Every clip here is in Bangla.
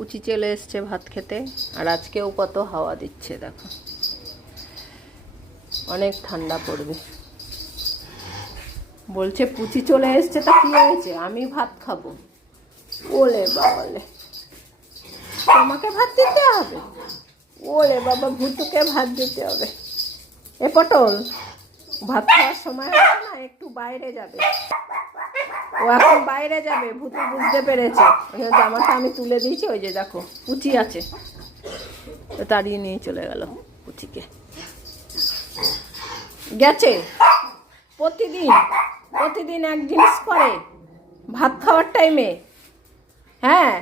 পুচি চলে এসছে ভাত খেতে, আর আজকেও কত হাওয়া দিচ্ছে, দেখো। অনেক ঠান্ডা পড়বে। বলছে, পুচি চলে এসছে, তা কি হয়েছে? আমি ভাত খাব। ওলে বাবালে তোমাকে ভাত দিতে হবে? ওলে বাবা, ভুতুকে ভাত দিতে হবে। এ পটল, ভাত খাওয়ার সময় হবে না? একটু বাইরে যাবে। ও এখন বাইরে যাবে ভুতু বুঝতে পেরেছে। ওই জামাটা আমি তুলে দিয়েছি, ওই যে দেখো, পুচি আছে। তো তাড়িয়ে নিয়ে চলে গেল পুচিকে। গেছে। প্রতিদিন প্রতিদিন এক জিনিস করে। ভাত খাওয়ার টাইমে হ্যাঁ।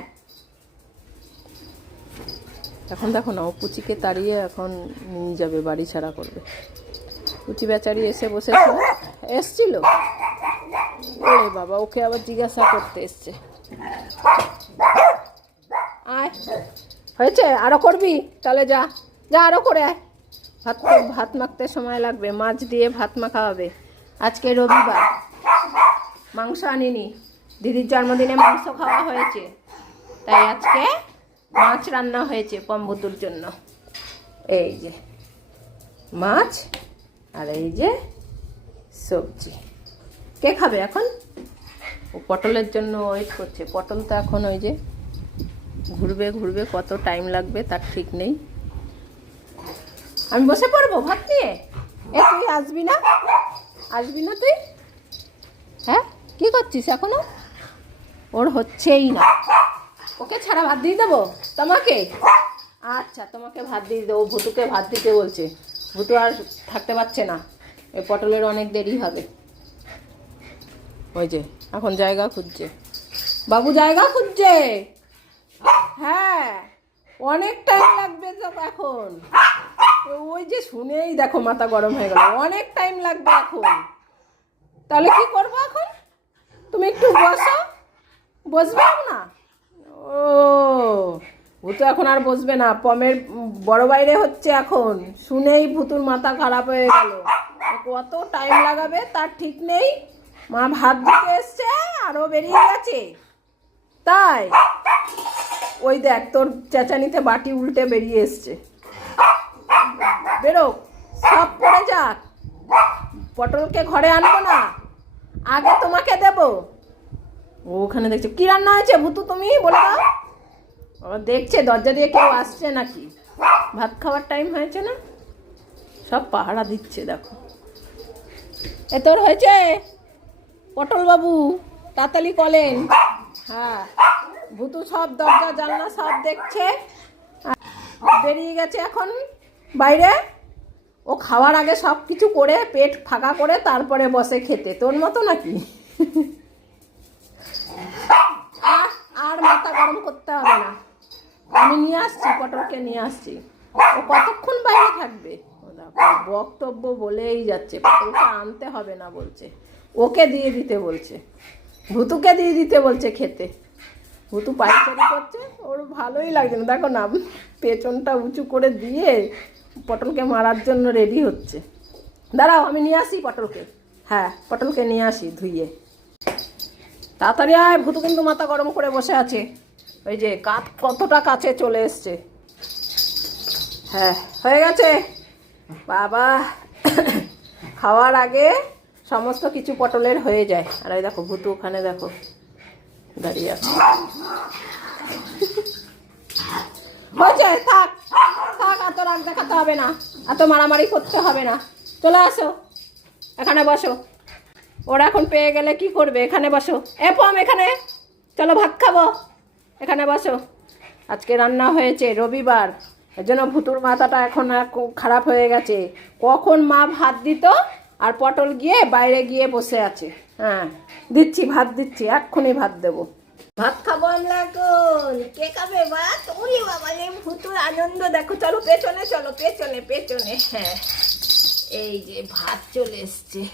এখন দেখো না, ও পুচিকে তাড়িয়ে এখন নিয়ে যাবে, বাড়ি ছাড়া করবে। পুচি বেচারি এসে বসেছিল। এসছিল? ওরে বাবা, ওকে আবার জিজ্ঞাসা করতে এসছে। আয়। হয়েছে? আরও করবি? তাহলে যা। যা, আরও করে আয়। ভাত ভাত মাখতে সময় লাগবে। মাছ দিয়ে ভাত মাখা হবে। আজকে রবিবার। মাংস আনিনি। দিদির জন্মদিনে মাংস খাওয়া হয়েছে। তাই আজকে মাছ রান্না হয়েছে পম্বতুর জন্য। এই যে মাছ আর এই যে সবজি। কে খাবে এখন? ও পটলের জন্য ওয়েট করছে। পটল তো এখন ওই যে ঘুরবে ঘুরবে, কত টাইম লাগবে তার ঠিক নেই। আমি বসে পড়ব ভাত নিয়ে? এ, তুই আসবি না? আসবি না তুই? হ্যাঁ? কি করছিস এখনও? ওর হচ্ছেই না। ওকে ছাড়া ভাত দিয়ে দেবো? তোমাকে? আচ্ছা তোমাকে ভাত দিয়ে দেবো। ভুতুকে ভাত দিতে বলছে। ভুতু আর থাকতে পারছে না। এই পটলের অনেক দেরি হবে। ওই যে, এখন জায়গা খুঁজছে। বাবু জায়গা খুঁজছে? হ্যাঁ অনেক টাইম লাগবে তো এখন। ওই যে শুনেই দেখো মাথা গরম হয়ে গেল, অনেক টাইম লাগবে এখন। তাহলে কি করব এখন? তুমি একটু বসো। বসবে না? ও ভূতু এখন আর বসবে না, পমের বড় বাইরে হচ্ছে এখন। শুনেই ভুতুর মাথা খারাপ হয়ে গেল। কত টাইম লাগাবে তার ঠিক নেই। মা ভাত দিতে এসছে আরও বেরিয়ে গেছে। তাই, ওই দেখ, তোর চেঁচানিতে বাটি উল্টে বেরিয়ে এসছে। বেরো, সব পড়ে যাক পটলকে ঘরে আনব না, আগে তোমাকে দেবো। ওখানে দেখছে, কি রান্না হয়েছে ভুতু তুমি, বলে দাও। ও দেখছে, দরজা দিয়ে কেউ আসছে নাকি। ভাত খাওয়ার টাইম হয়েছে না? সব পাহারা দিচ্ছে, দেখো। এ তোর হয়েছে? পটল বাবু তাড়াতাড়ি কলেন হ্যাঁ ভুতু সব দরজা, জানলা সব দেখছে। বেরিয়ে গেছে এখন বাইরে। ও খাওয়ার আগে সব কিছু করে, পেট ফাঁকা করে তারপরে বসে খেতে। তোর মতো নাকি? আর মাথা গরম করতে হবে না। আমি নিয়ে আসছি, পটলকে নিয়ে আসছি। ও কতক্ষণ বাইরে থাকবে? বক্তব্য বলেই যাচ্ছে, পটলকে আনতে হবে না বলছে। ওকে দিয়ে দিতে বলছে। ভুতুকে দিয়ে দিতে বলছে খেতে। ভুতু পাইচারি করছে, ওর ভালোই লাগছে না। দেখো না, পেছনটা উঁচু করে দিয়ে পটলকে মারার জন্য রেডি হচ্ছে। দাঁড়াও, আমি নিয়ে আসি পটলকে। হ্যাঁ পটলকে নিয়ে আসি ধুইয়ে। তাড়াতাড়ি আয়, ভুতু কিন্তু মাথা গরম করে বসে আছে। ওই যে কাত কতটা কাছে চলে এসছে। হ্যাঁ হয়ে গেছে। বাবা, খাওয়ার আগে সমস্ত কিছু পটলের হয়ে যায়। আর ওই দেখো ভুতু ওখানে দেখো, দাঁড়িয়ে আছে। হয়েছে থাক থাক এত রাগ দেখাতে হবে না এত মারামারি করতে হবে না। চলে আসো, এখানে বসো। ওরা এখন পেয়ে গেলে কি করবে? এখানে বসো। এ, পম, এখানে। চলো ভাত খাব। এখানে বসো। আজকে রান্না হয়েছে রবিবার। এর জন্য ভুতুর মাথাটা এখন খারাপ হয়ে গেছে। কখন মা ভাত দিত? আর পটল গিয়ে বাইরে গিয়ে বসে আছে। হ্যাঁ দিচ্ছি ভাত, দিচ্ছি, এক্ষুনি ভাত দেবো। ভাত খাব আমরা এখন। কে খাবে ভাত? ওরে বাবা রে, ভুতুর আনন্দ। দেখো, চলো, পেছনে চলো, পেছনে পেছনে। হ্যাঁ এই যে ভাত চলে এসছে।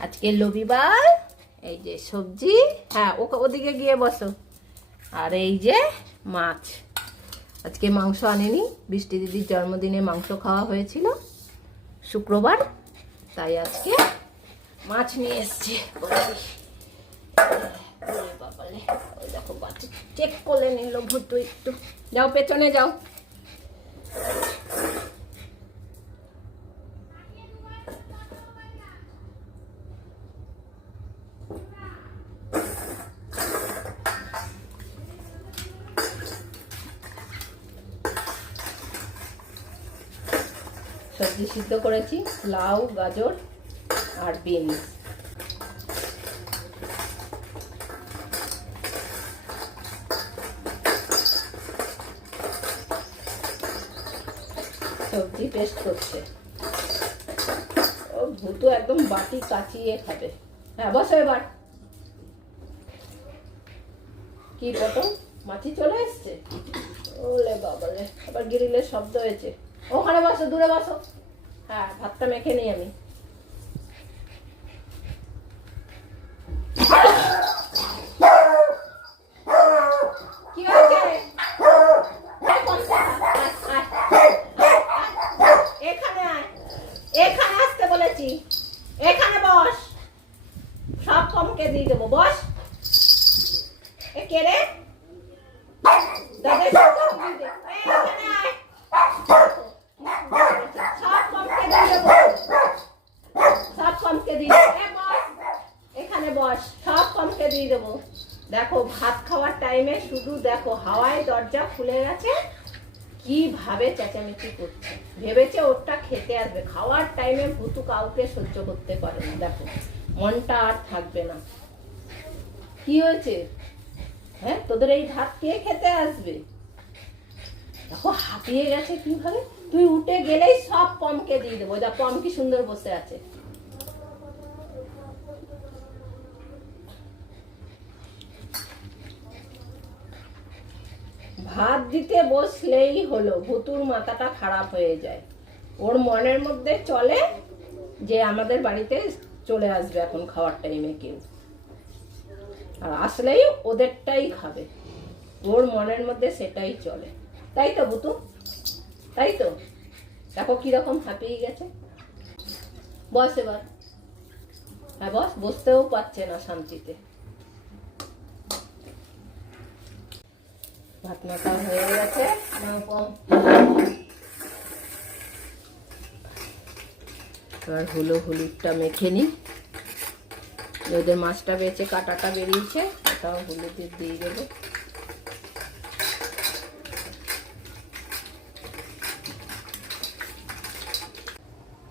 আজকে রবিবার, এই যে সবজি। হ্যাঁ ওকে ওদিকে গিয়ে বসো। আর এই যে মাছ। আজকে মাংস আনেনি। বৃষ্টি দিদির জন্মদিনে মাংস খাওয়া হয়েছিল। শুক্রবার। তাই আজকে মাছ নিয়ে এসছি। বাবালে ওই দেখো বাচ্চা চেক করে নিল ভুট্টু একটু। যাও, পেছনে যাও। সবজি সিদ্ধ করেছি, লাউ, গাজর আর বিনস। সবজি পেস্ট করছে। ও ভুতো একদম বাটি কাচিয়ে খাবে। হ্যাঁ বসো এবার। কি পটল? মাছি চলে এসছে? ওলে বাবালে আবার গ্রিলের শব্দ হয়েছে। ওখানে বসো দূরে বসো। হ্যাঁ ভাতটা মেখে নিই আমি। কি সব কমকে দিয়ে বস। এখানে বস, সব কমকে দিয়ে দেবো। দেখো, ভাত খাওয়ার টাইমে শুধু দেখো, হাওয়ায় দরজা খুলে গেছে। কীভাবে চেঁচামেচি করছে? ভেবেছে ওরটা খেতে আসবে। খাওয়ার টাইমে ভুতু কাউকে সহ্য করতে পারে না। দেখো, মনটা আর থাকবে না। কি হয়েছে? হ্যাঁ তোদের এই ভাত কে খেতে আসবে? দেখো, হাঁপিয়ে গেছে কীভাবে? তুই উঠে গেলেই সব পমকে দিয়ে দেবো। দেখ পম কি সুন্দর বসে আছে। ভাত দিতে বসলেই হলো, ভুতুর মাথাটা খারাপ হয়ে যায়। ওর মনের মধ্যে চলে যে আমাদের বাড়িতে চলে আসবে এখন খাওয়ার টাইমে কেউ। আর আসলেই ওদেরটাই খাবে। ওর মনের মধ্যে সেটাই চলে। তাই তো, ভুতু? তাই তো? দেখো কীরকম হাঁপিয়ে গেছে। বস এবার। হ্যাঁ বস, বসতেও পারছে না শান্তিতে। ভাত মাখা হয়ে গেছে। এবার হলো হলুদটা মেখে নিই ওদের মাছটা বেঁচে কাটাটা বেরিয়েছে। ওটাও হলুদে দিয়ে দেবো।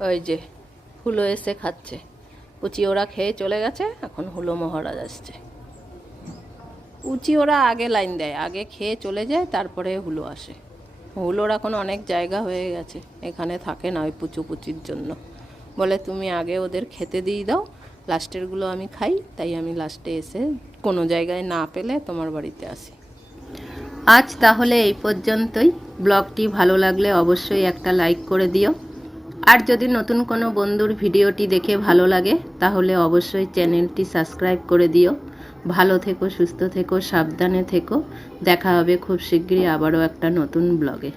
ওই যে, হুলো এসে খাচ্ছে। পুচি ওরা খেয়ে চলে গেছে, এখন হুলো মহারাজ আসছে। উচি ওরা আগে লাইন দেয়, আগে খেয়ে চলে যায়, তারপরে হুলো আসে। হুলোর এখন অনেক জায়গা হয়ে গেছে, এখানে থাকে না ওই পুচু পুচির জন্য। বলে, তুমি আগে ওদের খেতে দিয়ে দাও লাস্টেরগুলো আমি খাই, তাই আমি লাস্টে এসে কোনো জায়গায় না পেলে তোমার বাড়িতে আসি। আজ তাহলে এই পর্যন্তই। ব্লগটি ভালো লাগলে অবশ্যই একটা লাইক করে দিও। আর যদি নতুন কোনো বন্ধুর ভিডিওটি দেখে ভালো লাগে, তাহলে অবশ্যই চ্যানেলটি সাবস্ক্রাইব করে দিও। ভালো থেকো, সুস্থ থেকো, সাবধানে থেকো। দেখা হবে খুব শীঘ্রই আবারও একটা নতুন ব্লগে।